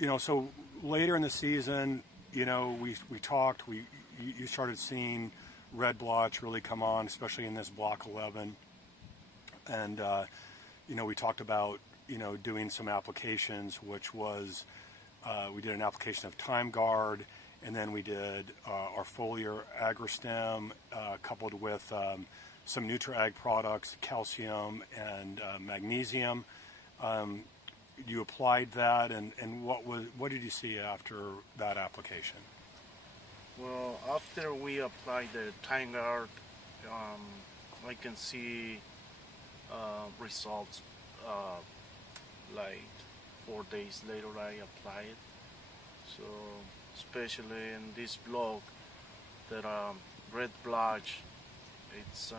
So later in the season, we talked. You started seeing red blotch really come on, especially in this block 11, and we talked about doing some applications, which was we did an application of Thyme Guard, and then we did our foliar Agro coupled with some NutriAg products, calcium and magnesium. You applied that, and what did you see after that application? Well, after we applied the Thyme Guard, I can see results like 4 days later I apply it. So especially in this block, that red blotch, it's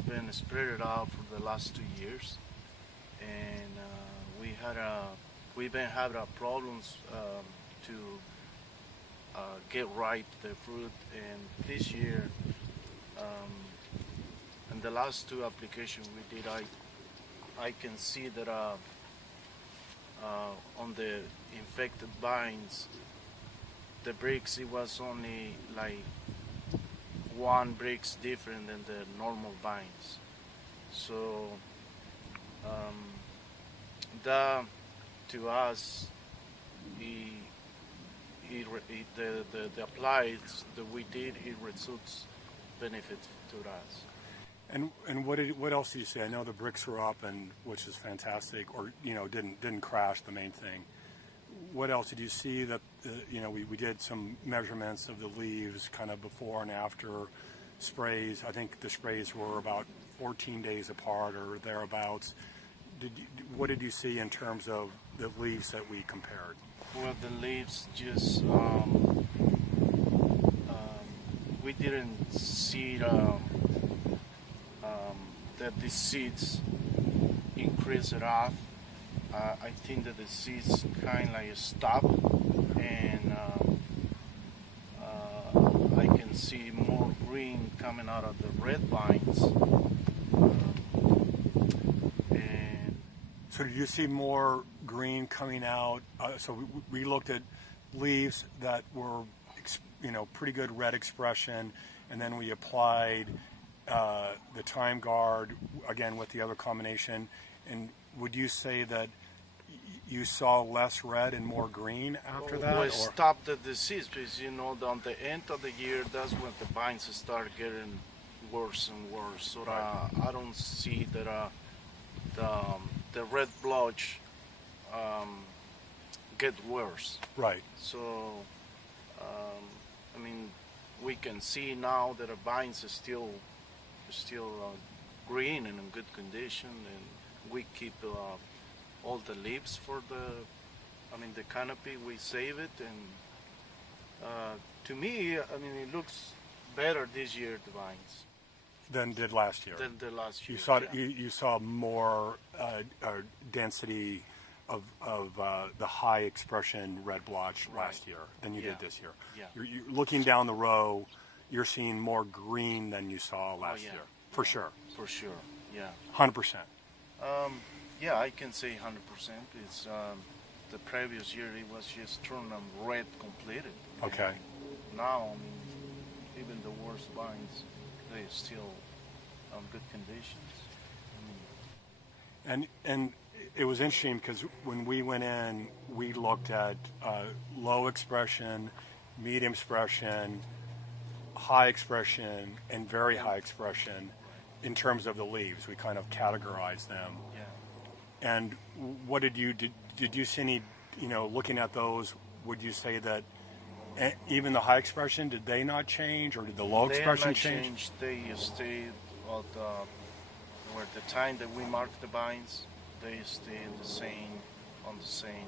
been spread out for the last 2 years, and we've been having problems to get ripe the fruit, and this year in the last 2 applications we did, I can see that on the infected vines, the bricks, it was only like 1 bricks different than the normal vines. So that to us, the applies that we did, it results benefit to us. And what else did you see? I know the bricks were up, and which is fantastic, or didn't crash. The main thing. What else did you see? That we did some measurements of the leaves, kind of before and after sprays. I think the sprays were about 14 days apart or thereabouts. What did you see in terms of the leaves that we compared? Well, the leaves just we didn't see that the seeds increase it off. I think that the seeds kind of like stop, and I can see more green coming out of the red vines. And so did you see more green coming out? So we looked at leaves that were pretty good red expression, and then we applied the Thyme Guard again with the other combination. And would you say that you saw less red and more green after that? We stopped the disease because on the end of the year, that's when the vines start getting worse and worse. So I don't see that the red blotch get worse. Right. So we can see now that the vines are still green and in good condition, and we keep all the leaves for the canopy. We save it, and to me, it looks better this year, the vines, than did last year. Than the last year. You saw more density of the high expression red blotch last year than you did this year. Yeah. You're looking down the row, you're seeing more green than you saw last year. For sure. For sure. Yeah. 100%. Yeah, I can say 100%. It's the previous year it was just turned red completed. Okay. And now, even the worst vines, they're still good conditions. And it was interesting because when we went in, we looked at low expression, medium expression, high expression, and very high expression in terms of the leaves. We kind of categorized them. Yeah. And what did you see any, looking at those, would you say that even the high expression, did they not change, or did the low expression change? They stay at where the time that we mark the vines, they stay on the same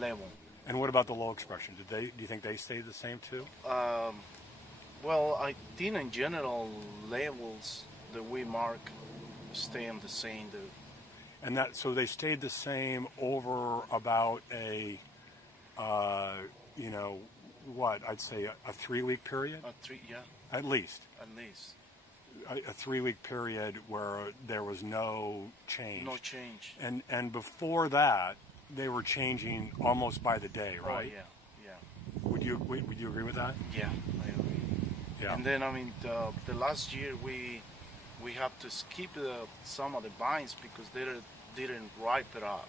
level. And what about the low expression? Do you think they stayed the same too? Well, I think in general levels that we mark stay on the same. And so they stayed the same over about a, I'd say a 3-week period? Yeah. At least. At least. A 3-week period where there was no change. No change. And before that, they were changing almost by the day, right? Oh, yeah. Would you agree with that? Yeah, I agree. Yeah. And then, I mean, the last year we have to skip some of the vines because they didn't ripen up.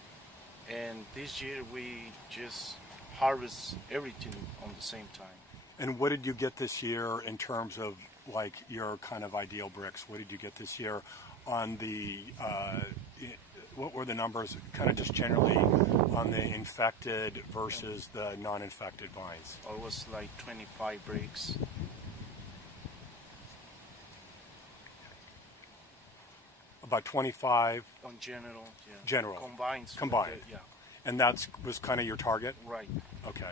And this year we just harvest everything on the same time. And what did you get this year in terms of like your kind of ideal bricks? What did you get this year on the, what were the numbers kind of just generally on the infected versus the non-infected vines? It was like 25 bricks. About 25 On general, yeah. general. Combined. Combined. Yeah. And that was kind of your target? Right. Okay.